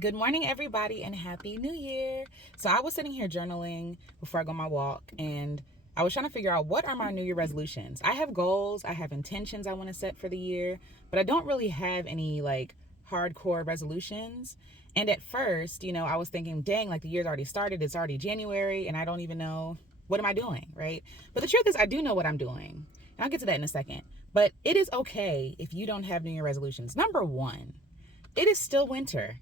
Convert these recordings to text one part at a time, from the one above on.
Good morning, everybody, and Happy New Year. So I was sitting here journaling before I go on my walk, and I was trying to figure out what are my New Year resolutions. I have goals, I have intentions I want to set for the year, but I don't really have any like hardcore resolutions. And at first, I was thinking, dang, like the year's already started, it's already January, and I don't even know what am I doing, right? But the truth is, I do know what I'm doing. And I'll get to that in a second. But it is okay if you don't have New Year resolutions. Number one, it is still winter.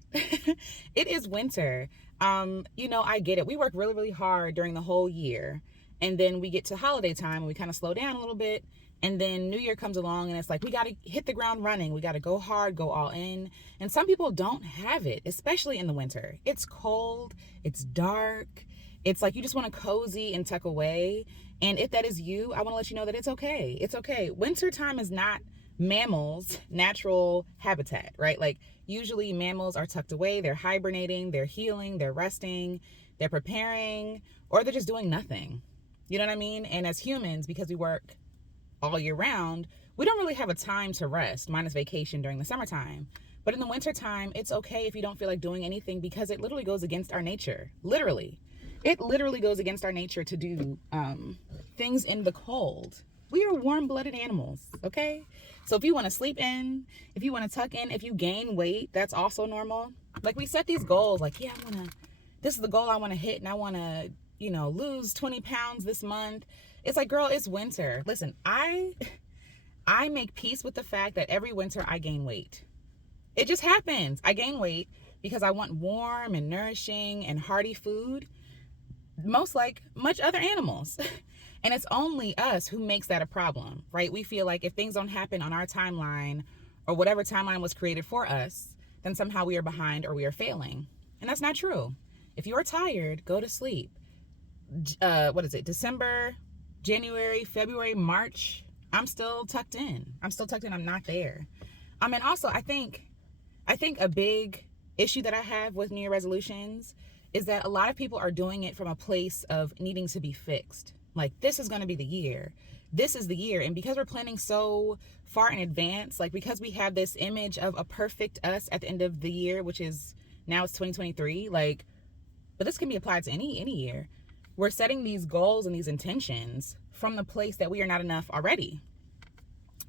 It is winter. I get it. We work really, really hard during the whole year. And then we get to holiday time and we kind of slow down a little bit. And then New Year comes along and it's like, we got to hit the ground running. We got to go hard, go all in. And some people don't have it, especially in the winter. It's cold, it's dark. It's like you just want to cozy and tuck away. And if that is you, I want to let you know that it's okay. It's okay. Winter time is not mammals' natural habitat, right? Like usually mammals are tucked away, they're hibernating, they're healing, they're resting, they're preparing, or they're just doing nothing. You know what I mean? And as humans, because we work all year round, we don't really have a time to rest, minus vacation during the summertime. But in the wintertime, it's okay if you don't feel like doing anything because it literally goes against our nature. Literally. It literally goes against our nature to do things in the cold. We are warm-blooded animals, okay? So if you want to sleep in, if you want to tuck in, if you gain weight, that's also normal. Like we set these goals, like, yeah, this is the goal I want to hit and I want to, lose 20 pounds this month. It's like, girl, it's winter. Listen, I make peace with the fact that every winter I gain weight. It just happens. I gain weight because I want warm and nourishing and hearty food, much other animals. And it's only us who makes that a problem, right? We feel like if things don't happen on our timeline or whatever timeline was created for us, then somehow we are behind or we are failing. And that's not true. If you're tired, go to sleep. December, January, February, March, I'm still tucked in. I'm not there. And also I think a big issue that I have with New Year resolutions is that a lot of people are doing it from a place of needing to be fixed. Like, this is going to be the year. This is the year. And because we're planning so far in advance, like because we have this image of a perfect us at the end of the year, which is now it's 2023, but this can be applied to any year. We're setting these goals and these intentions from the place that we are not enough already.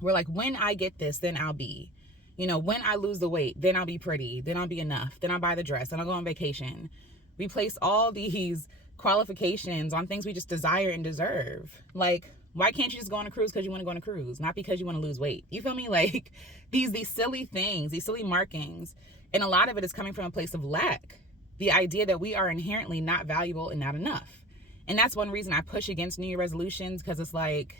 We're like, when I get this, then I'll be. When I lose the weight, then I'll be pretty, then I'll be enough, then I'll buy the dress, then I'll go on vacation. We place all these qualifications on things we just desire and deserve. Like, why can't you just go on a cruise because you want to go on a cruise, not because you want to lose weight? You feel me? Like these silly things, these silly markings. And a lot of it is coming from a place of lack. The idea that we are inherently not valuable and not enough. And that's one reason I push against New Year resolutions, because it's like,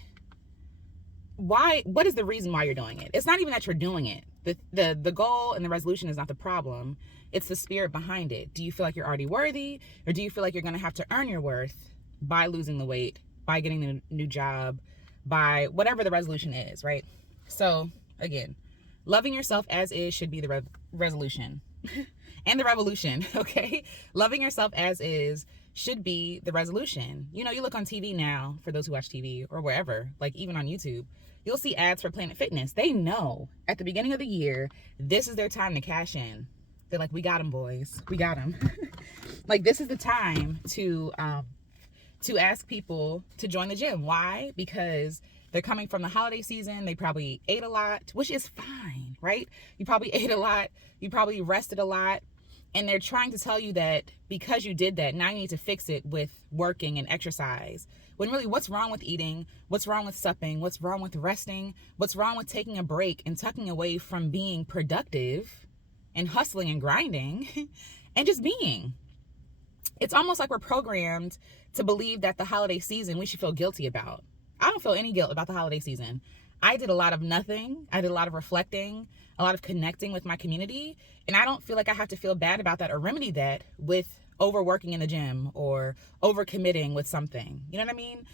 what is the reason why you're doing it? It's not even that you're doing it. The goal and the resolution is not the problem. It's the spirit behind it. Do you feel like you're already worthy, or do you feel like you're going to have to earn your worth by losing the weight, by getting the new job, by whatever the resolution is, right? So again, loving yourself as is should be the resolution and the revolution, okay? Loving yourself as is should be the resolution. You look on TV now, for those who watch TV or wherever, like even on YouTube, you'll see ads for Planet Fitness. They know at the beginning of the year, this is their time to cash in. They're like, we got them, boys. We got them. Like, this is the time to ask people to join the gym. Why? Because they're coming from the holiday season. They probably ate a lot, which is fine, right? You probably ate a lot. You probably rested a lot. And they're trying to tell you that because you did that, now you need to fix it with working and exercise. When really, what's wrong with eating? What's wrong with supping? What's wrong with resting? What's wrong with taking a break and tucking away from being productive and hustling and grinding and just being? It's almost like we're programmed to believe that the holiday season we should feel guilty about. I don't feel any guilt about the holiday season. I did a lot of nothing. I did a lot of reflecting, a lot of connecting with my community. And I don't feel like I have to feel bad about that or remedy that with overworking in the gym or overcommitting with something. You know what I mean?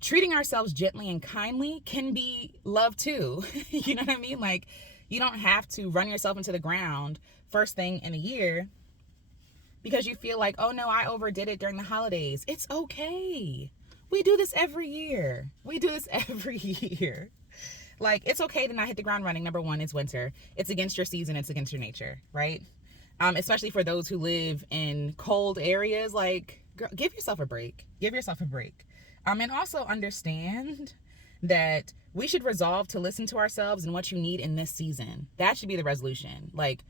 Treating ourselves gently and kindly can be love too. You know what I mean? Like, you don't have to run yourself into the ground first thing in the year because you feel like, oh no, I overdid it during the holidays. It's okay. We do this every year. Like, it's okay to not hit the ground running. Number one, it's winter. It's against your season. It's against your nature, right? especially for those who live in cold areas. Like, girl, give yourself a break. Give yourself a break. And also understand that we should resolve to listen to ourselves and what you need in this season. That should be the resolution. Like,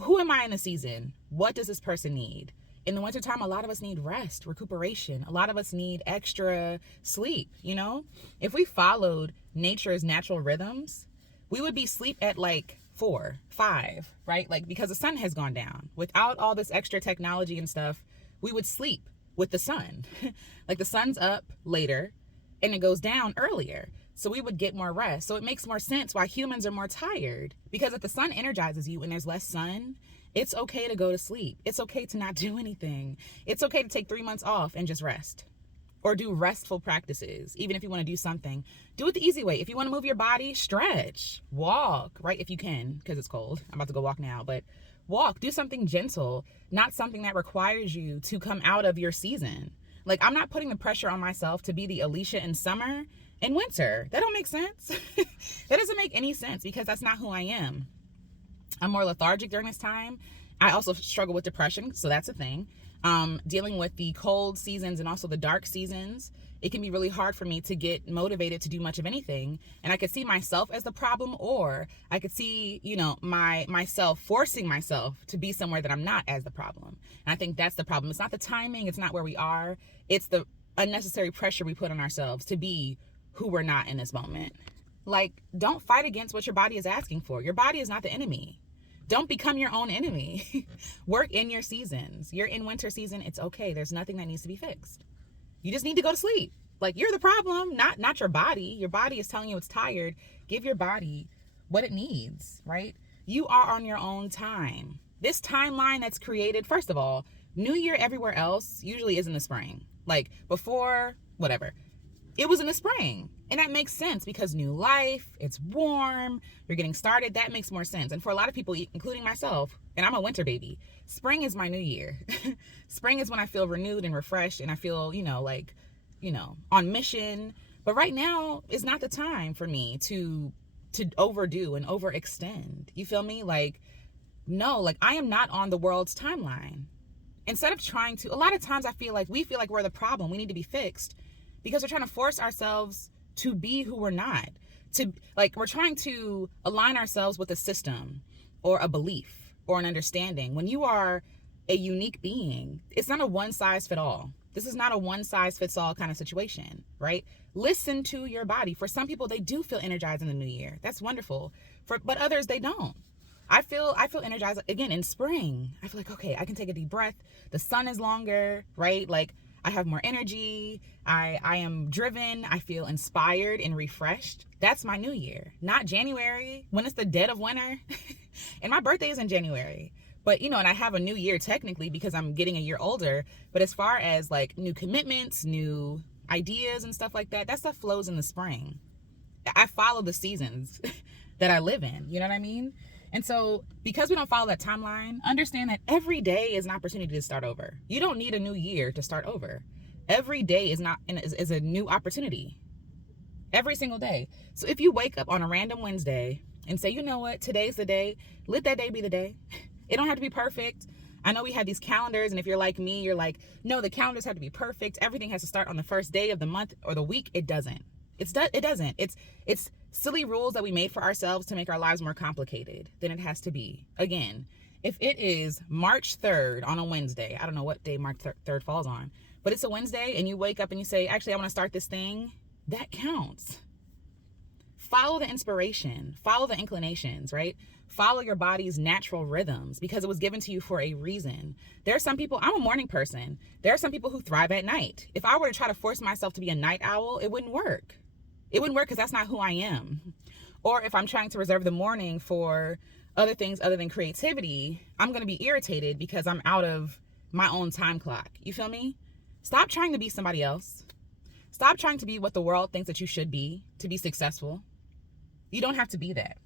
who am I in the season? What does this person need? In the wintertime, a lot of us need rest, recuperation. A lot of us need extra sleep, you know? If we followed nature's natural rhythms, we would be asleep at like 4, 5, right? Like, because the sun has gone down. Without all this extra technology and stuff, we would sleep with the sun. Like, the sun's up later and it goes down earlier. So we would get more rest. So it makes more sense why humans are more tired. Because if the sun energizes you and there's less sun, it's okay to go to sleep. It's okay to not do anything. It's okay to take 3 months off and just rest. Or do restful practices. Even if you want to do something, do it the easy way. If you want to move your body, stretch, walk, right? If you can, because it's cold. I'm about to go walk now, but walk, do something gentle, not something that requires you to come out of your season. Like, I'm not putting the pressure on myself to be the Alicia in summer and winter. That don't make sense. That doesn't make any sense because that's not who I am. I'm more lethargic during this time. I also struggle with depression, so that's a thing. Dealing with the cold seasons and also the dark seasons, it can be really hard for me to get motivated to do much of anything. And I could see myself as the problem, or I could see, you know, myself forcing myself to be somewhere that I'm not as the problem. And I think that's the problem. It's not the timing. It's not where we are. It's the unnecessary pressure we put on ourselves to be who we're not in this moment. Like, don't fight against what your body is asking for. Your body is not the enemy. Don't become your own enemy. Work in your seasons. You're in winter season. It's okay. There's nothing that needs to be fixed. You just need to go to sleep. Like, you're the problem, not your body. Your body is telling you it's tired. Give your body what it needs, right? You are on your own time. This timeline that's created, first of all, New Year everywhere else usually is in the spring. Like, before, whatever. It was in the spring. And that makes sense because new life, it's warm, you're getting started. That makes more sense. And for a lot of people, including myself, and I'm a winter baby, spring is my new year. Spring is when I feel renewed and refreshed and I feel, on mission. But right now is not the time for me to overdo and overextend. You feel me? Like, no, like, I am not on the world's timeline. Instead of trying to, a lot of times we feel like we're the problem. We need to be fixed. Because we're trying to force ourselves to be who we're not. We're trying to align ourselves with a system or a belief or an understanding. When you are a unique being, it's not a one size fit all. This is not a one size fits all kind of situation, right? Listen to your body. For some people, they do feel energized in the new year. That's wonderful. But others, they don't. I feel energized again in spring. I feel like, okay, I can take a deep breath. The sun is longer, right? Like, I have more energy. I am driven. I feel inspired and refreshed. That's my new year. Not January when it's the dead of winter. And my birthday is in January. But, and I have a new year technically because I'm getting a year older. But as far as like new commitments, new ideas and stuff like that, that stuff flows in the spring. I follow the seasons that I live in. You know what I mean? And so because we don't follow that timeline, understand that every day is an opportunity to start over. You don't need a new year to start over. Every day is a new opportunity. Every single day. So if you wake up on a random Wednesday and say, you know what, today's the day, let that day be the day. It don't have to be perfect. I know we have these calendars, and if you're like me, you're like, no, the calendars have to be perfect. Everything has to start on the first day of the month or the week. It doesn't. It doesn't. It's silly rules that we made for ourselves to make our lives more complicated than it has to be. Again, if it is March 3rd on a Wednesday, I don't know what day March 3rd falls on, but it's a Wednesday and you wake up and you say, actually, I want to start this thing, that counts. Follow the inspiration, follow the inclinations, right? Follow your body's natural rhythms because it was given to you for a reason. There are some people, I'm a morning person. There are some people who thrive at night. If I were to try to force myself to be a night owl, it wouldn't work. It wouldn't work because that's not who I am. Or if I'm trying to reserve the morning for other things other than creativity, I'm going to be irritated because I'm out of my own time clock. You feel me? Stop trying to be somebody else. Stop trying to be what the world thinks that you should be to be successful. You don't have to be that.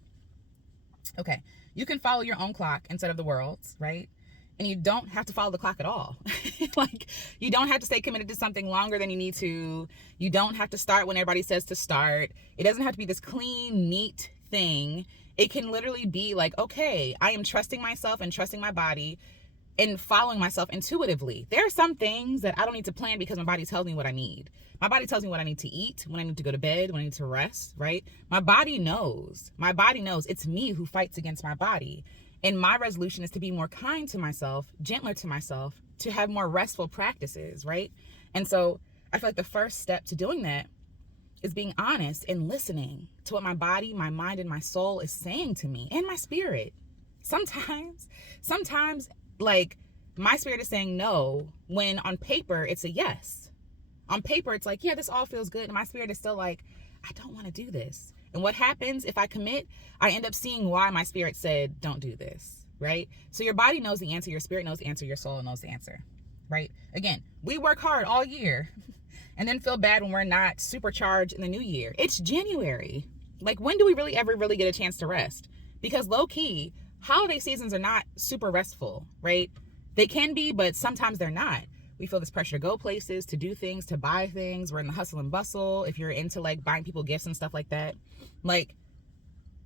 Okay, you can follow your own clock instead of the world's, right? And you don't have to follow the clock at all. Like, you don't have to stay committed to something longer than you need to. You don't have to start when everybody says to start. It doesn't have to be this clean, neat thing. It can literally be like, okay, I am trusting myself and trusting my body and following myself intuitively. There are some things that I don't need to plan because my body tells me what I need. My body tells me what I need to eat, when I need to go to bed, when I need to rest, right? My body knows. My body knows. It's me who fights against my body. And my resolution is to be more kind to myself, gentler to myself, to have more restful practices, right? And so I feel like the first step to doing that is being honest and listening to what my body, my mind, and my soul is saying to me, and my spirit. Sometimes, like, my spirit is saying no, when on paper it's a yes. On paper it's like, yeah, this all feels good, and my spirit is still like, I don't want to do this. And what happens if I commit? I end up seeing why my spirit said don't do this, right? So your body knows the answer, your spirit knows the answer, your soul knows the answer, right? Again, we work hard all year and then feel bad when we're not supercharged in the new year. It's January. Like, when do we ever get a chance to rest? Because low key, holiday seasons are not super restful, right? They can be, but sometimes they're not. We feel this pressure to go places, to do things, to buy things. We're in the hustle and bustle. If you're into like buying people gifts and stuff like that, like,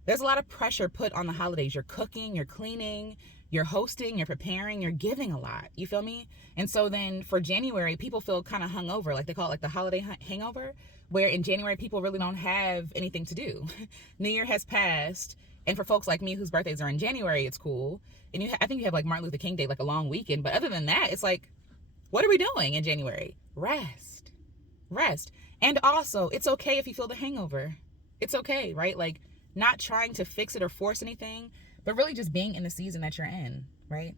there's a lot of pressure put on the holidays. You're cooking, you're cleaning, you're hosting, you're preparing, you're giving a lot. You feel me? And so then for January, people feel kind of hungover. Like, they call it like the holiday hangover, where in January, people really don't have anything to do. New Year has passed. And for folks like me whose birthdays are in January, it's cool. And I think you have like Martin Luther King Day, like a long weekend. But other than that, it's like, what are we doing in January? Rest. And also, it's okay if you feel the hangover. It's okay, right? Like, not trying to fix it or force anything, but really just being in the season that you're in, right?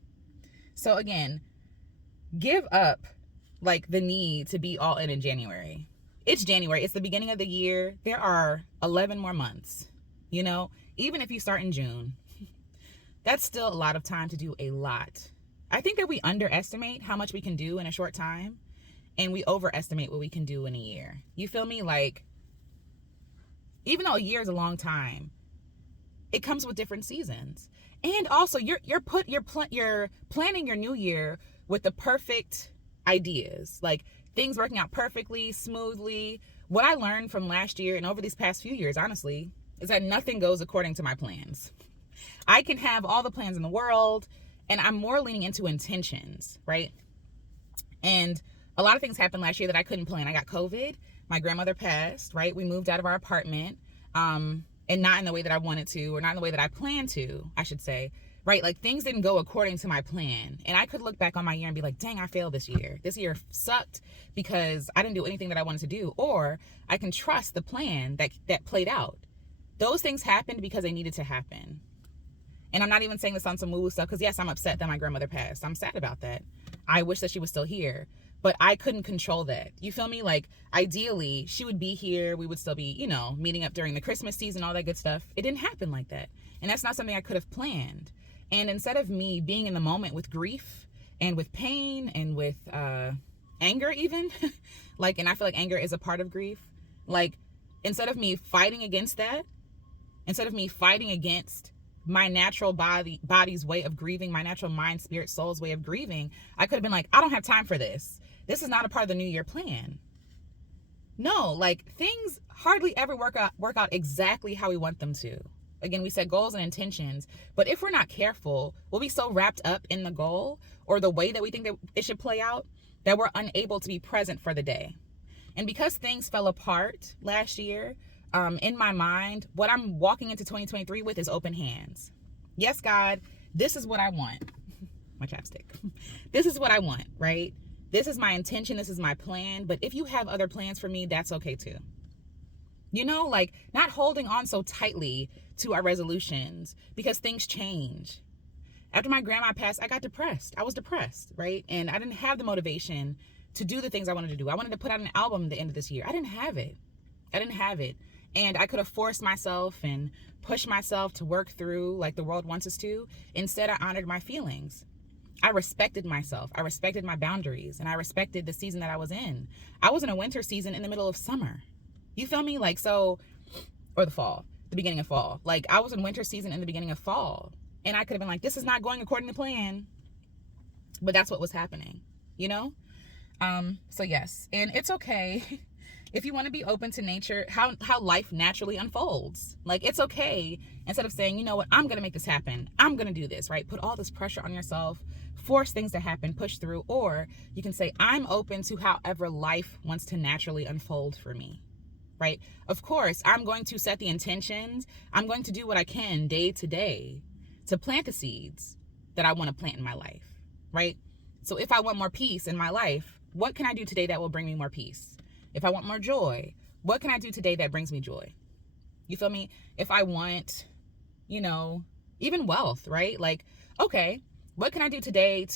So again, give up like the need to be all in January. It's January. It's the beginning of the year. There are 11 more months, you know? Even if you start in June, that's still a lot of time to do a lot. I think that we underestimate how much we can do in a short time, and we overestimate what we can do in a year. You feel me? Like, even though a year is a long time, it comes with different seasons. And also, you're planning your new year with the perfect ideas, like things working out perfectly, smoothly. What I learned from last year and over these past few years, honestly, is that nothing goes according to my plans. I can have all the plans in the world, and I'm more leaning into intentions, right? And a lot of things happened last year that I couldn't plan. I got COVID. My grandmother passed, right? We moved out of our apartment, and not in the way that I wanted to, or not in the way that I planned to, I should say, right? Like, things didn't go according to my plan. And I could look back on my year and be like, dang, I failed this year. This year sucked because I didn't do anything that I wanted to do. Or I can trust the plan that played out. Those things happened because they needed to happen. And I'm not even saying this on some woo-woo stuff, because yes, I'm upset that my grandmother passed. I'm sad about that. I wish that she was still here, but I couldn't control that. You feel me? Like, ideally, she would be here. We would still be, you know, meeting up during the Christmas season, all that good stuff. It didn't happen like that. And that's not something I could have planned. And instead of me being in the moment with grief and with pain and with anger even, like, and I feel like anger is a part of grief. Like, instead of me fighting against that, instead of me fighting against my natural body's way of grieving, my natural mind, spirit, soul's way of grieving, I could have been like, I don't have time for this. This is not a part of the New Year plan. No, like, things hardly ever work out exactly how we want them to. Again, we set goals and intentions, but if we're not careful, we'll be so wrapped up in the goal or the way that we think that it should play out that we're unable to be present for the day. And because things fell apart last year, in my mind, what I'm walking into 2023 with is open hands. Yes, God, this is what I want. My chapstick. This is what I want, right? This is my intention. This is my plan. But if you have other plans for me, that's okay too. You know, like, not holding on so tightly to our resolutions because things change. After my grandma passed, I got depressed. I was depressed, right? And I didn't have the motivation to do the things I wanted to do. I wanted to put out an album at the end of this year. I didn't have it. And I could have forced myself and pushed myself to work through like the world wants us to. Instead, I honored my feelings. I respected myself. I respected my boundaries, and I respected the season that I was in. I was in a winter season in the middle of summer. You feel me? Like, so, or the beginning of fall. Like, I was in winter season in the beginning of fall, and I could have been like, this is not going according to plan. But that's what was happening, you know? So yes, and it's okay. If you want to be open to nature, how life naturally unfolds. Like, it's okay, instead of saying, you know what, I'm going to make this happen, I'm going to do this, right? Put all this pressure on yourself, force things to happen, push through. Or you can say, I'm open to however life wants to naturally unfold for me, right? Of course, I'm going to set the intentions. I'm going to do what I can day to day to plant the seeds that I want to plant in my life, right? So if I want more peace in my life, what can I do today that will bring me more peace? If I want more joy, what can I do today that brings me joy? You feel me? If I want, even wealth, right? Like, okay, what can I do today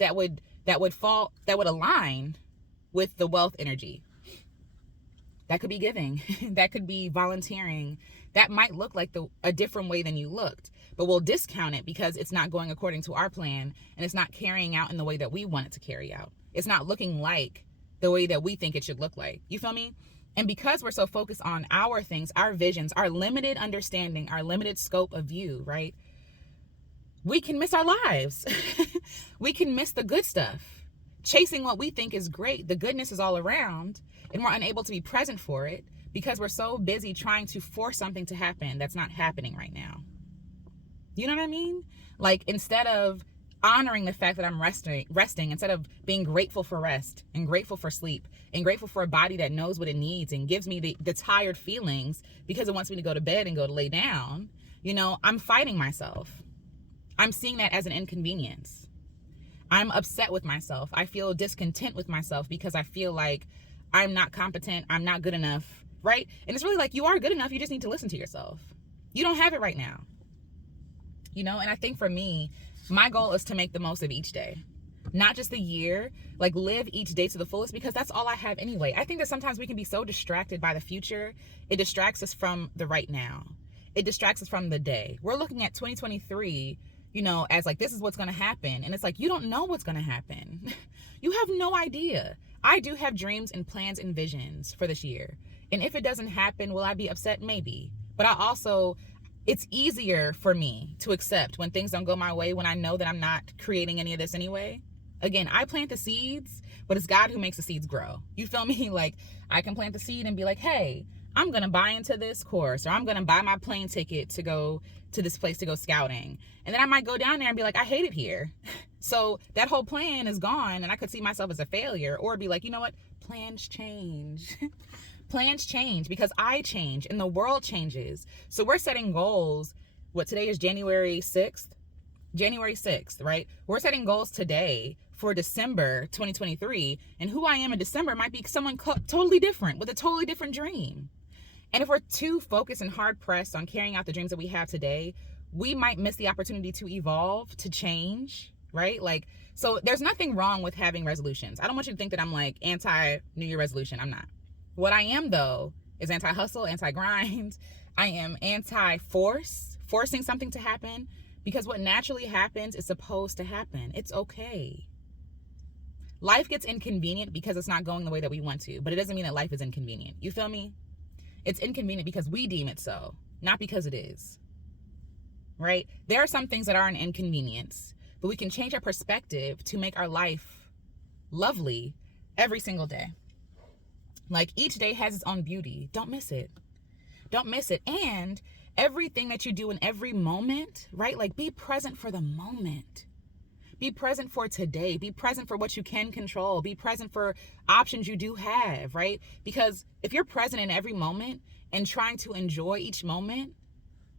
that would align with the wealth energy? That could be giving. That could be volunteering. That might look like a different way than you looked, but we'll discount it because it's not going according to our plan, and it's not carrying out in the way that we want it to carry out. It's not looking like the way that we think it should look like. You feel me? And because we're so focused on our things, our visions, our limited understanding, our limited scope of view, right? We can miss our lives. We can miss the good stuff. Chasing what we think is great. The goodness is all around, and we're unable to be present for it because we're so busy trying to force something to happen that's not happening right now. You know what I mean? Like, instead of honoring the fact that I'm resting, instead of being grateful for rest and grateful for sleep and grateful for a body that knows what it needs and gives me the tired feelings because it wants me to go to bed and go to lay down, I'm fighting myself. I'm seeing that as an inconvenience. I'm upset with myself. I feel discontent with myself because I feel like I'm not competent. I'm not good enough, right? And it's really like, you are good enough. You just need to listen to yourself. You don't have it right now. And I think for me, my goal is to make the most of each day, not just the year, like live each day to the fullest, because that's all I have anyway. I think that sometimes we can be so distracted by the future. It distracts us from the right now. It distracts us from the day. We're looking at 2023, as like, this is what's going to happen. And it's like, you don't know what's going to happen. You have no idea. I do have dreams and plans and visions for this year. And if it doesn't happen, will I be upset? Maybe. But it's easier for me to accept when things don't go my way, when I know that I'm not creating any of this anyway. Again, I plant the seeds, but it's God who makes the seeds grow. You feel me? Like, I can plant the seed and be like, hey, I'm going to buy into this course, or I'm going to buy my plane ticket to go to this place to go scouting. And then I might go down there and be like, I hate it here. So that whole plan is gone, and I could see myself as a failure, or be like, you know what? Plans change. Plans change because I change and the world changes. So we're setting goals. What, today is January 6th? January 6th, right? We're setting goals today for December 2023. And who I am in December might be someone totally different with a totally different dream. And if we're too focused and hard pressed on carrying out the dreams that we have today, we might miss the opportunity to evolve, to change, right? Like, so there's nothing wrong with having resolutions. I don't want you to think that I'm like anti-New Year resolution. I'm not. What I am, though, is anti-hustle, anti-grind. I am forcing something to happen, because what naturally happens is supposed to happen. It's okay. Life gets inconvenient because it's not going the way that we want to, but it doesn't mean that life is inconvenient. You feel me? It's inconvenient because we deem it so, not because it is, right? There are some things that are an inconvenience, but we can change our perspective to make our life lovely every single day. Like, each day has its own beauty. Don't miss it. Don't miss it. And everything that you do in every moment, right? Like, be present for the moment. Be present for today. Be present for what you can control. Be present for options you do have, right? Because if you're present in every moment and trying to enjoy each moment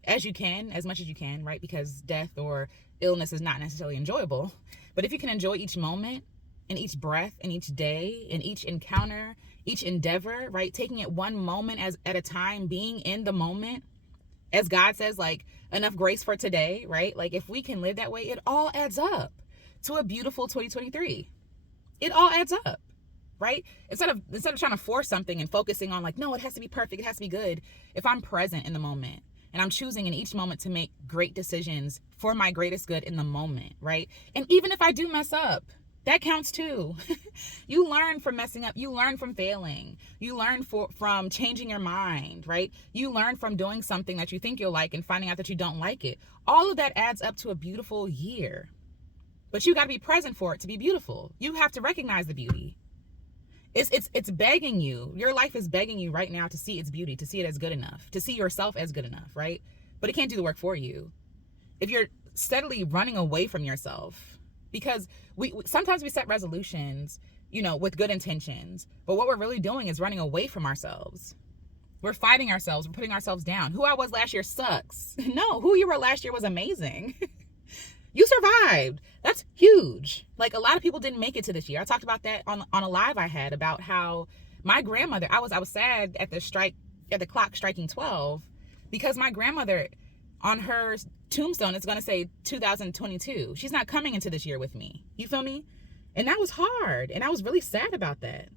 as you can, as much as you can, right? Because death or illness is not necessarily enjoyable. But if you can enjoy each moment and each breath and each day and each encounter, each endeavor, right? Taking it one moment at a time, being in the moment. As God says, like, enough grace for today, right? Like, if we can live that way, it all adds up to a beautiful 2023. It all adds up, right? Instead of trying to force something and focusing on like, no, it has to be perfect, it has to be good. If I'm present in the moment and I'm choosing in each moment to make great decisions for my greatest good in the moment, right? And even if I do mess up, that counts too. You learn from messing up. You learn from failing. You learn from changing your mind, right? You learn from doing something that you think you'll like and finding out that you don't like it. All of that adds up to a beautiful year. But you got to be present for it to be beautiful. You have to recognize the beauty. It's begging you. Your life is begging you right now to see its beauty, to see it as good enough, to see yourself as good enough, right? But it can't do the work for you if you're steadily running away from yourself. Because we sometimes we set resolutions, with good intentions, but what we're really doing is running away from ourselves. We're fighting ourselves. We're putting ourselves down. Who I was last year sucks. No, who you were last year was amazing. You survived. That's huge. Like, a lot of people didn't make it to this year. I talked about that on a live I had about how my grandmother, I was sad at the clock striking 12, because my grandmother, on her tombstone, it's going to say 2022. She's not coming into this year with me. You feel me? And that was hard. And I was really sad about that.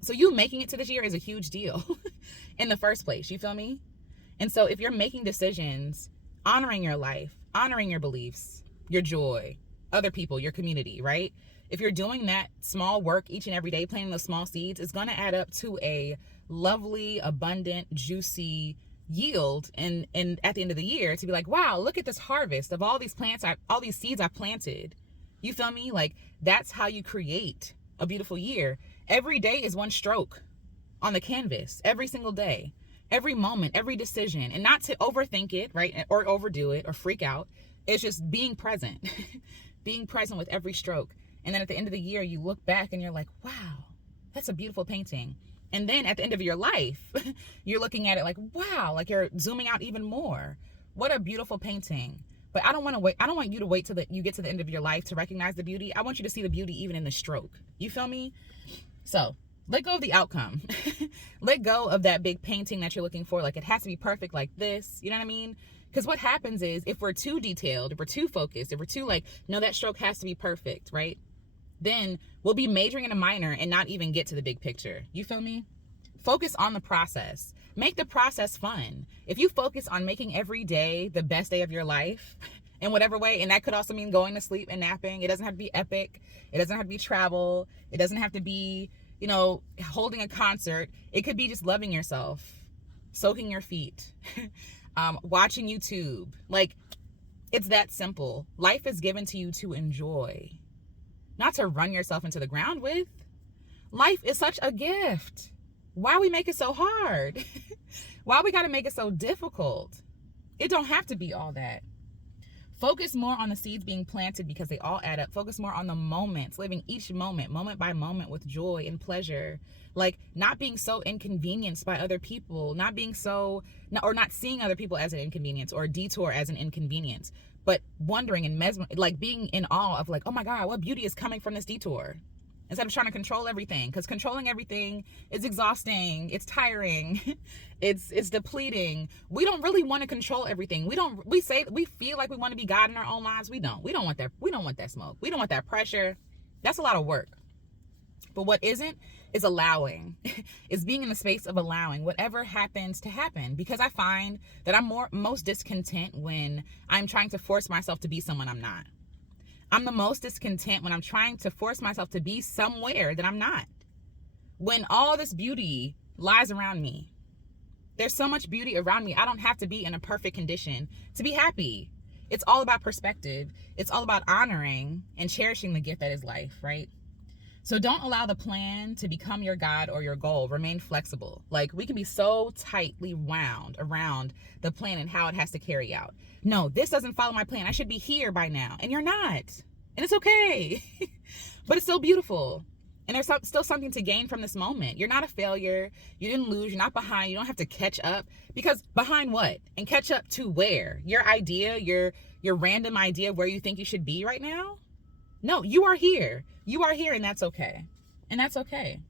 So you making it to this year is a huge deal in the first place. You feel me? And so if you're making decisions, honoring your life, honoring your beliefs, your joy, other people, your community, right? If you're doing that small work each and every day, planting those small seeds, it's going to add up to a lovely, abundant, juicy yield. And at the end of the year, to be like, wow, look at this harvest of all these plants, all these seeds I planted. You feel me? Like, that's how you create a beautiful year. Every day is one stroke on the canvas, every single day, every moment, every decision. And not to overthink it, right? Or overdo it or freak out. It's just being present, being present with every stroke. And then at the end of the year, you look back and you're like, wow, that's a beautiful painting. And then at the end of your life, you're looking at it like, wow, like you're zooming out even more. What a beautiful painting. But I don't want to wait. I don't want you to wait till you get to the end of your life to recognize the beauty. I want you to see the beauty even in the stroke. You feel me? So let go of the outcome. Let go of that big painting that you're looking for. Like, it has to be perfect like this. You know what I mean? Because what happens is, if we're too detailed, if we're too focused, if we're too like, no, that stroke has to be perfect, right? Then we'll be majoring in a minor and not even get to the big picture. You feel me? Focus on the process. Make the process fun. If you focus on making every day the best day of your life in whatever way, and that could also mean going to sleep and napping. It doesn't have to be epic. It doesn't have to be travel. It doesn't have to be, holding a concert. It could be just loving yourself, soaking your feet, watching YouTube. Like, it's that simple. Life is given to you to enjoy, not to run yourself into the ground with. Life is such a gift. Why we make it so hard? Why we got to make it so difficult? It don't have to be all that. Focus more on the seeds being planted, because they all add up. Focus more on the moments, living each moment by moment with joy and pleasure. Like, not being so inconvenienced by other people, not seeing other people as an inconvenience or a detour as an inconvenience, but wondering and like being in awe of, like, oh my God, what beauty is coming from this detour? Instead of trying to control everything, because controlling everything is exhausting. It's tiring. It's depleting. We don't really want to control everything. We feel like we want to be God in our own lives. We don't want that. We don't want that smoke. We don't want that pressure. That's a lot of work. But what isn't is allowing. It's being in the space of allowing whatever happens to happen, because I find that I'm most discontent when I'm trying to force myself to be someone I'm not. I'm the most discontent when I'm trying to force myself to be somewhere that I'm not. When all this beauty lies around me. There's so much beauty around me. I don't have to be in a perfect condition to be happy. It's all about perspective. It's all about honoring and cherishing the gift that is life, right? So don't allow the plan to become your God or your goal. Remain flexible. Like, we can be so tightly wound around the plan and how it has to carry out. No, this doesn't follow my plan. I should be here by now. And you're not. And it's okay. But it's still beautiful. And there's still something to gain from this moment. You're not a failure. You didn't lose. You're not behind. You don't have to catch up. Because behind what? And catch up to where? Your idea, your random idea of where you think you should be right now? No, you are here. You are here, and that's okay. And that's okay.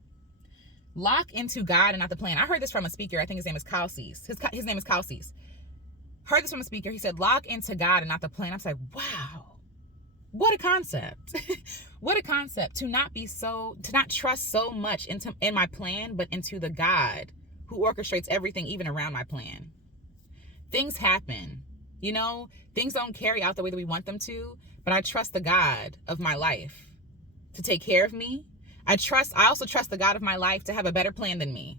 Lock into God and not the plan. I heard this from a speaker. I think his name is Kyle Cease. His name is Kyle Cease. Heard this from a speaker. He said, lock into God and not the plan. I was like, wow, what a concept. What a concept to not trust so much in my plan, but into the God who orchestrates everything, even around my plan. Things happen, things don't carry out the way that we want them to, but I trust the God of my life to take care of me. I also trust the God of my life to have a better plan than me.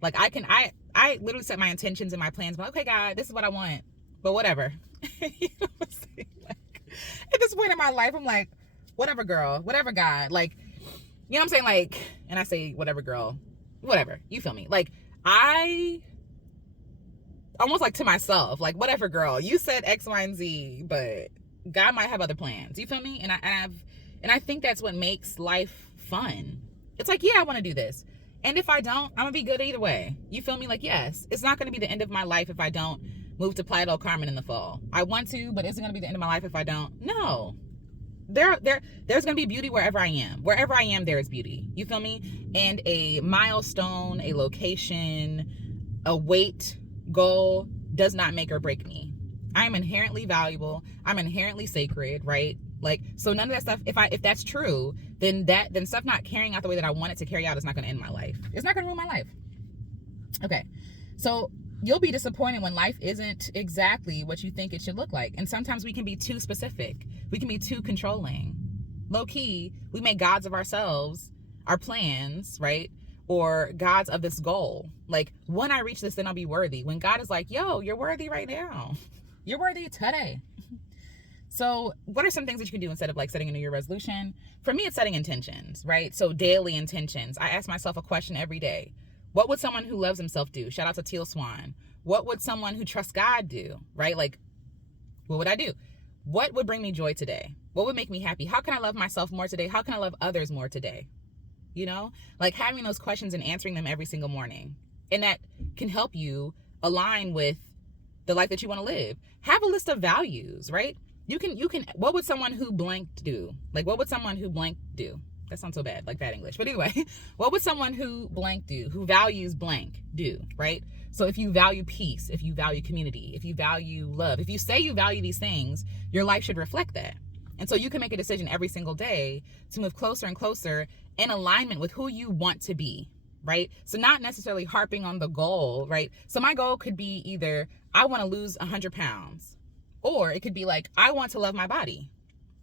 Like, I literally set my intentions and my plans, but okay, God, this is what I want, but whatever. You know what I'm saying? Like, at this point in my life, I'm like, whatever, girl, whatever, God. Like, You know what I'm saying? Like, and I say, whatever, girl, whatever. You feel me? Like, I almost like to myself, like, whatever, girl, you said X, Y, and Z, but God might have other plans. You feel me? And I think that's what makes life fun. It's like, yeah, I want to do this. And if I don't, I'm gonna be good either way. You feel me? Like, yes, it's not gonna be the end of my life if I don't move to Playa del Carmen in the fall. I want to, but is it gonna be the end of my life if I don't? No. There's gonna be beauty wherever I am. Wherever I am, there is beauty. You feel me? And a milestone, a location, a weight, goal does not make or break me. I am inherently valuable. I'm inherently sacred, right? Like, so none of that stuff, if that's true, then stuff not carrying out the way that I want it to carry out is not going to end my life. It's not going to ruin my life. Okay. So you'll be disappointed when life isn't exactly what you think it should look like. And sometimes we can be too specific. We can be too controlling. Low key, we make gods of ourselves, our plans, right? Or gods of this goal. Like, when I reach this, then I'll be worthy. When God is like, yo, you're worthy right now. You're worthy today. So what are some things that you can do instead of like setting a New Year resolution? For me, it's setting intentions, right? So daily intentions. I ask myself a question every day. What would someone who loves himself do? Shout out to Teal Swan. What would someone who trusts God do, right? Like, what would I do? What would bring me joy today? What would make me happy? How can I love myself more today? How can I love others more today? You know, like having those questions and answering them every single morning. And that can help you align with the life that you want to live. Have a list of values, right? You can, what would someone who blank do? Like, what would someone who blank do? That sounds so bad, like bad English. But anyway, what would someone who blank do, who values blank do, right? So if you value peace, if you value community, if you value love, if you say you value these things, your life should reflect that. And so you can make a decision every single day to move closer and closer in alignment with who you want to be, right? So not necessarily harping on the goal, right? So my goal could be either I want to lose 100 pounds, or it could be like, I want to love my body.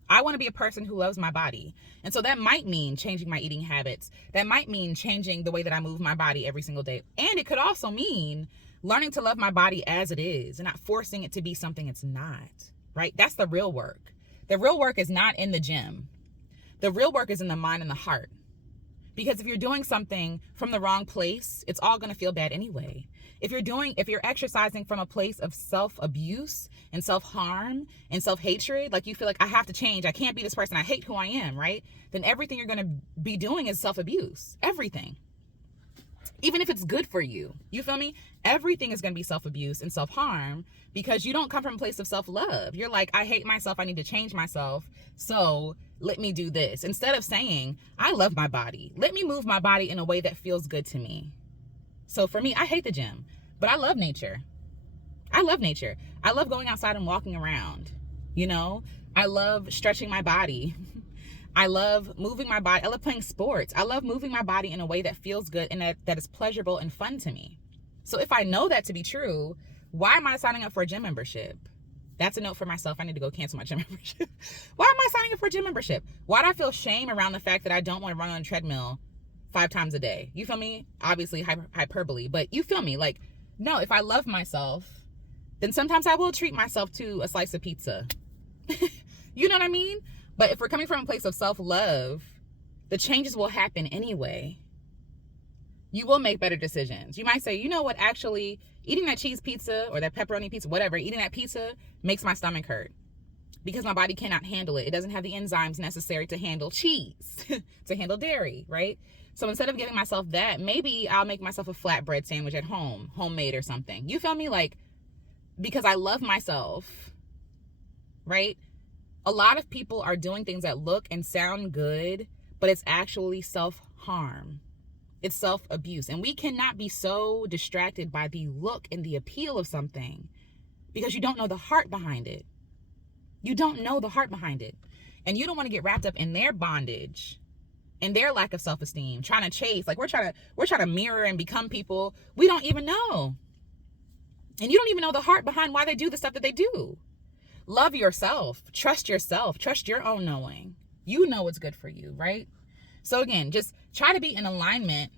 I want to be a person who loves my body. And so that might mean changing my eating habits. That might mean changing the way that I move my body every single day. And it could also mean learning to love my body as it is and not forcing it to be something it's not, right? That's the real work. The real work is not in the gym. The real work is in the mind and the heart. Because if you're doing something from the wrong place, it's all going to feel bad anyway. If you're exercising from a place of self-abuse and self-harm and self-hatred, like you feel like I have to change, I can't be this person, I hate who I am, right? Then everything you're going to be doing is self-abuse. Everything. Even if it's good for you. You feel me? Everything is going to be self-abuse and self-harm because you don't come from a place of self-love. You're like, I hate myself, I need to change myself, so let me do this. Instead of saying, I love my body. Let me move my body in a way that feels good to me. So for me, I hate the gym, but I love nature. I love nature. I love going outside and walking around. You know, I love stretching my body. I love moving my body. I love playing sports. I love moving my body in a way that feels good and that is pleasurable and fun to me. So if I know that to be true, why am I signing up for a gym membership? That's a note for myself. I need to go cancel my gym membership. Why am I signing up for a gym membership? Why do I feel shame around the fact that I don't want to run on a treadmill 5 times a day? You feel me? Obviously hyperbole, but you feel me? Like, no, if I love myself, then sometimes I will treat myself to a slice of pizza. You know what I mean? But if we're coming from a place of self-love, the changes will happen anyway. You will make better decisions. You might say, you know what, actually, eating that cheese pizza or that pepperoni pizza, whatever, eating that pizza makes my stomach hurt because my body cannot handle it. It doesn't have the enzymes necessary to handle cheese, to handle dairy, right? So instead of giving myself that, maybe I'll make myself a flatbread sandwich at home, homemade or something. You feel me? Like, because I love myself, right? A lot of people are doing things that look and sound good, but it's actually self-harm. It's self-abuse. And we cannot be so distracted by the look and the appeal of something because you don't know the heart behind it. You don't know the heart behind it. And you don't want to get wrapped up in their bondage and their lack of self-esteem, trying to chase. Like we're trying to mirror and become people we don't even know. And you don't even know the heart behind why they do the stuff that they do. Love yourself. Trust yourself. Trust your own knowing. You know what's good for you, right? So again, just try to be in alignment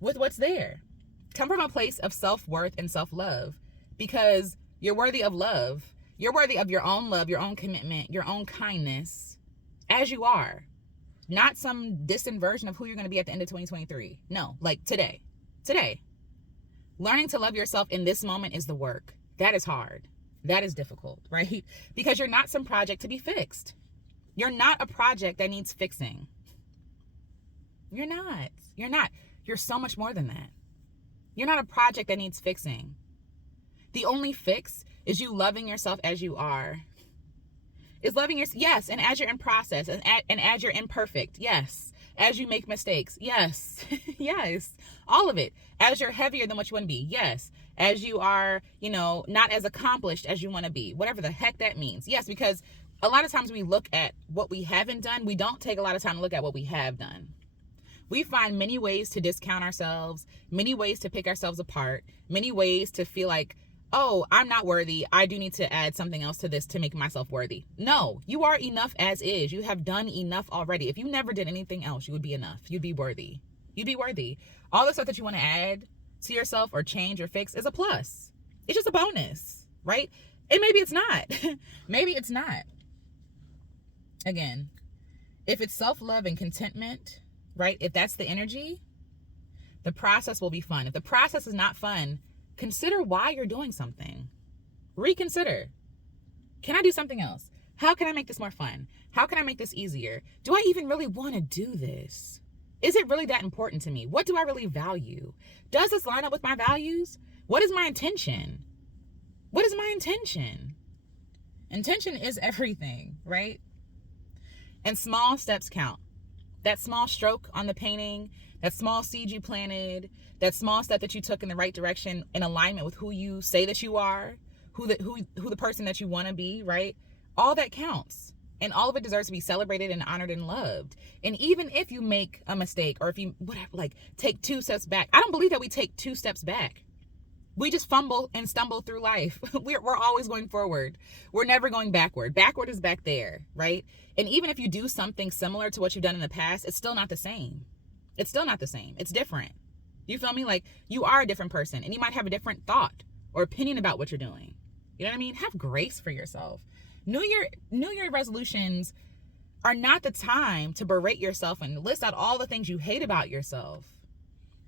with what's there. Come from a place of self-worth and self-love because you're worthy of love. You're worthy of your own love, your own commitment, your own kindness as you are. not some distant version of who you're going to be at the end of 2023. No, like today. Today. Learning to love yourself in this moment is the work. That is hard. That is difficult, right? Because you're not some project to be fixed. You're not a project that needs fixing. You're not. You're not. You're so much more than that. You're not a project that needs fixing. The only fix is you loving yourself as you are. Is loving yourself, yes, and as you're in process, and as you're imperfect, yes. As you make mistakes, yes. Yes. All of it. As you're heavier than what you want to be, yes. As you are, not as accomplished as you want to be, whatever the heck that means. Yes, because a lot of times we look at what we haven't done. We don't take a lot of time to look at what we have done. We find many ways to discount ourselves, many ways to pick ourselves apart, many ways to feel like, oh, I'm not worthy. I do need to add something else to this to make myself worthy. No, you are enough as is. You have done enough already. If you never did anything else, you would be enough. You'd be worthy. You'd be worthy. All the stuff that you want to add to yourself or change or fix is a plus. It's just a bonus, right? And maybe it's not. Maybe it's not. Again, if it's self-love and contentment, right? If that's the energy, the process will be fun. If the process is not fun, consider why you're doing something. Reconsider. Can I do something else? How can I make this more fun? How can I make this easier? Do I even really want to do this? Is it really that important to me? What do I really value? Does this line up with my values? What is my intention? What is my intention? Intention is everything, right? And small steps count. That small stroke on the painting, that small seed you planted, that small step that you took in the right direction in alignment with who you say that you are, who the person that you want to be, right? All that counts. And all of it deserves to be celebrated and honored and loved. And even if you make a mistake or if you take 2 steps back, I don't believe that we take 2 steps back. We just fumble and stumble through life. We're always going forward. We're never going backward. Backward is back there, right? And even if you do something similar to what you've done in the past, it's still not the same. It's still not the same. It's different. You feel me? Like, you are a different person and you might have a different thought or opinion about what you're doing. You know what I mean? Have grace for yourself. New Year resolutions are not the time to berate yourself and list out all the things you hate about yourself.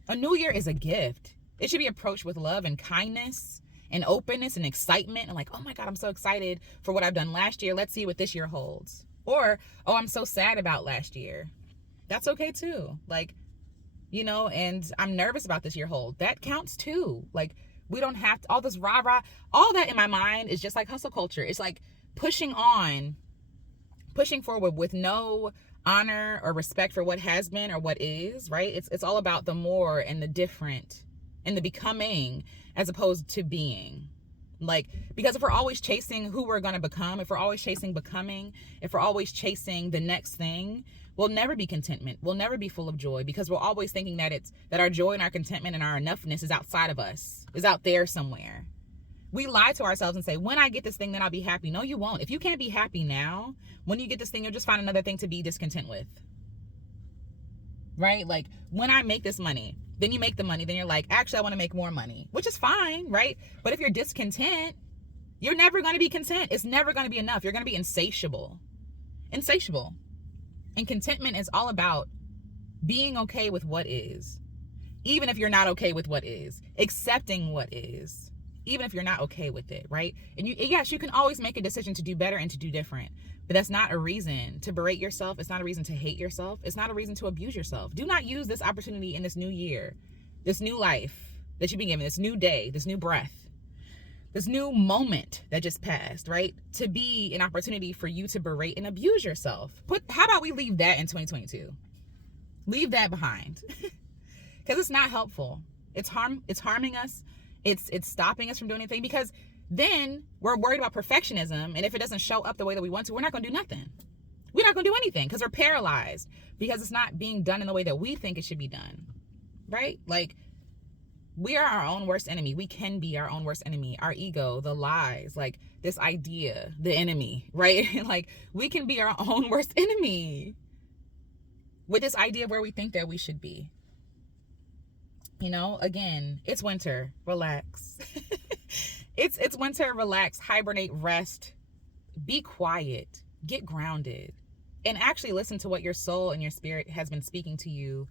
A new year is a gift. It should be approached with love and kindness and openness and excitement and like, oh my God, I'm so excited for what I've done last year. Let's see what this year holds. Or, oh, I'm so sad about last year. That's okay too. Like, and I'm nervous about this year hold. That counts too. Like, we don't have to, all this rah-rah, all that in my mind is just like hustle culture. It's like pushing forward with no honor or respect for what has been or what is, right? It's all about the more and the different and the becoming as opposed to being. Like, because if we're always chasing who we're going to become, if we're always chasing becoming, if we're always chasing the next thing, we'll never be contentment. We'll never be full of joy because we're always thinking that our joy and our contentment and our enoughness is outside of us, is out there somewhere. We lie to ourselves and say, when I get this thing, then I'll be happy. No, you won't. If you can't be happy now, when you get this thing, you'll just find another thing to be discontent with. Right? Like, when I make this money, then you make the money, then you're like, actually, I want to make more money, which is fine, right? But if you're discontent, you're never going to be content. It's never going to be enough. You're going to be insatiable. Insatiable. And contentment is all about being okay with what is. Even if you're not okay with what is. Accepting what is. Even if you're not okay with it, right? And yes, you can always make a decision to do better and to do different. But that's not a reason to berate yourself. It's not a reason to hate yourself. It's not a reason to abuse yourself. Do not use this opportunity in this new year, this new life that you've been given, this new day, this new breath, this new moment that just passed, right? To be an opportunity for you to berate and abuse yourself. How about we leave that in 2022? Leave that behind. Because it's not helpful. It's harming us. It's stopping us from doing anything because then we're worried about perfectionism. And if it doesn't show up the way that we want to, we're not going to do nothing. We're not going to do anything because we're paralyzed because it's not being done in the way that we think it should be done. Right? Like, we are our own worst enemy. We can be our own worst enemy. Our ego, the lies, like this idea, the enemy, right? Like, we can be our own worst enemy with this idea of where we think that we should be. Again, it's winter. Relax. It's winter. Relax. Hibernate. Rest. Be quiet. Get grounded. and actually listen to what your soul and your spirit has been speaking to you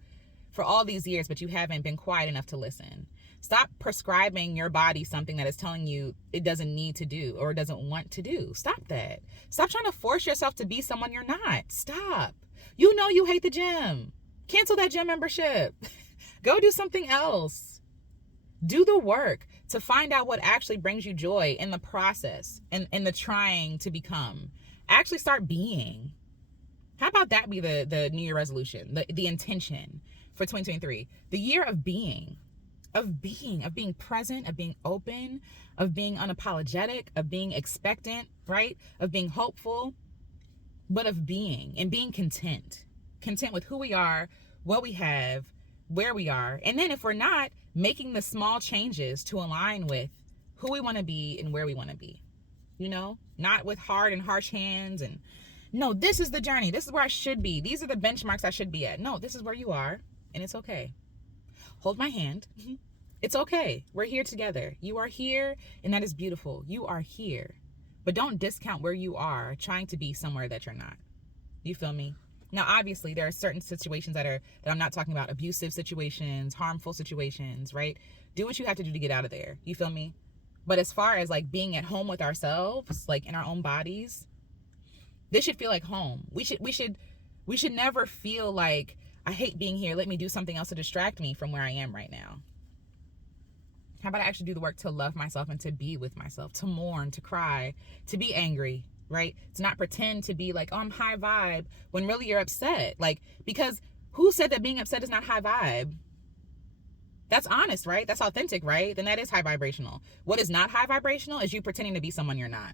for all these years, but you haven't been quiet enough to listen. Stop prescribing your body something that is telling you it doesn't need to do or doesn't want to do. Stop that. Stop trying to force yourself to be someone you're not. Stop. You know you hate the gym. Cancel that gym membership. Go do something else. Do the work to find out what actually brings you joy in the process and in the trying to become. Actually start being. How about that be the New Year resolution, the intention for 2023? The year of being. Of being present, of being open, of being unapologetic, of being expectant, right? Of being hopeful, but of being and being content with who we are, what we have, where we are. And then if we're not, making the small changes to align with who we want to be and where we want to be, not with hard and harsh hands and no, this is the journey. This is where I should be. These are the benchmarks I should be at. No, this is where you are and it's okay. Hold my hand. It's okay. We're here together. You are here, and that is beautiful. You are here. But don't discount where you are trying to be somewhere that you're not. You feel me? Now, obviously, there are certain situations that I'm not talking about, abusive situations, harmful situations, right? Do what you have to do to get out of there. You feel me? But as far as like being at home with ourselves, like in our own bodies, this should feel like home. We should never feel like, I hate being here. Let me do something else to distract me from where I am right now. How about I actually do the work to love myself and to be with myself, to mourn, to cry, to be angry, right? To not pretend to be like, oh, I'm high vibe when really you're upset. Like, because who said that being upset is not high vibe? That's honest, right? That's authentic, right? Then that is high vibrational. What is not high vibrational is you pretending to be someone you're not.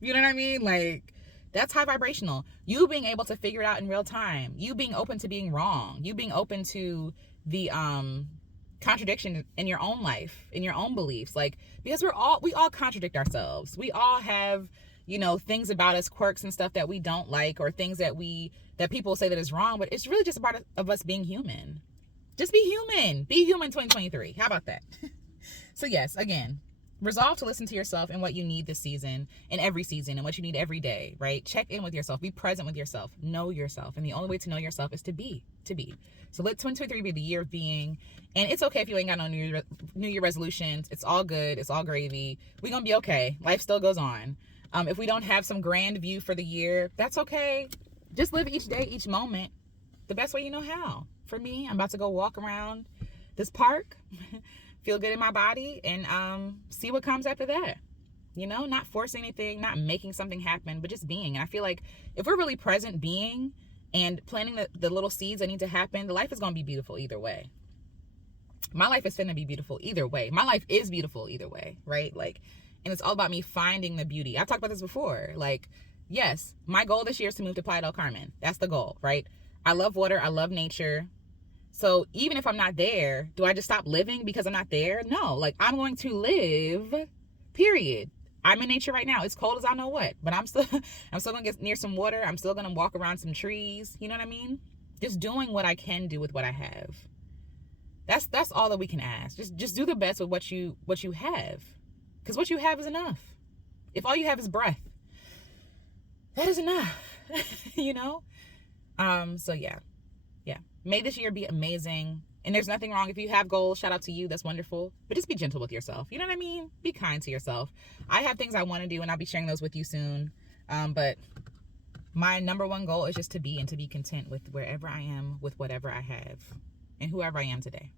You know what I mean? Like, that's high vibrational. You being able to figure it out in real time. You being open to being wrong. You being open to the contradiction in your own life, in your own beliefs. Like, because we all contradict ourselves. We all have, things about us, quirks and stuff that we don't like, or things that people say that is wrong, but it's really just about of us being human. Just be human. Be human 2023. How about that? So yes, again, resolve to listen to yourself and what you need this season and every season and what you need every day, right? Check in with yourself. Be present with yourself. Know yourself. And the only way to know yourself is to be. So let 2023 be the year of being. And it's okay if you ain't got no New Year resolutions. It's all good. It's all gravy. We're going to be okay. Life still goes on. If we don't have some grand view for the year, that's okay. Just live each day, each moment, the best way you know how. For me, I'm about to go walk around this park, feel good in my body, and see what comes after that. Not forcing anything, not making something happen, but just being. And I feel like if we're really present being and planting the little seeds that need to happen, the life is going to be beautiful either way. My life is finna be beautiful either way. My life is beautiful either way, right? Like, and it's all about me finding the beauty. I've talked about this before. Like, yes, my goal this year is to move to Playa del Carmen. That's the goal, right? I love water. I love nature. So even if I'm not there, do I just stop living because I'm not there? No, like, I'm going to live, period. I'm in nature right now. It's cold as I know what, but I'm still gonna get near some water. I'm still gonna walk around some trees. You know what I mean? Just doing what I can do with what I have. That's all that we can ask. Just do the best with what you have, because what you have is enough. If all you have is breath, that is enough. So yeah. May this year be amazing. And there's nothing wrong if you have goals. Shout out to you. That's wonderful. But just be gentle with yourself. You know what I mean? Be kind to yourself. I have things I want to do, and I'll be sharing those with you soon. But my number one goal is just to be and to be content with wherever I am, with whatever I have, and whoever I am today.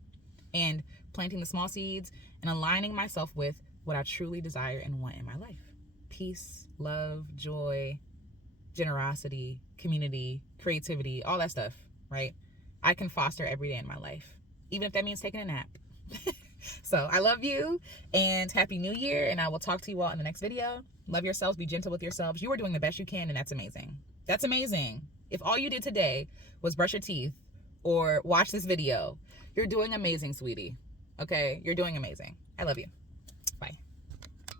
And planting the small seeds and aligning myself with what I truly desire and want in my life. Peace, love, joy, generosity, community, creativity, all that stuff, right? I can foster every day in my life, even if that means taking a nap. So I love you, and Happy New Year, and I will talk to you all in the next video. Love yourselves. Be gentle with yourselves. You are doing the best you can, and that's amazing. That's amazing. If all you did today was brush your teeth or watch this video, you're doing amazing, sweetie. Okay? You're doing amazing. I love you.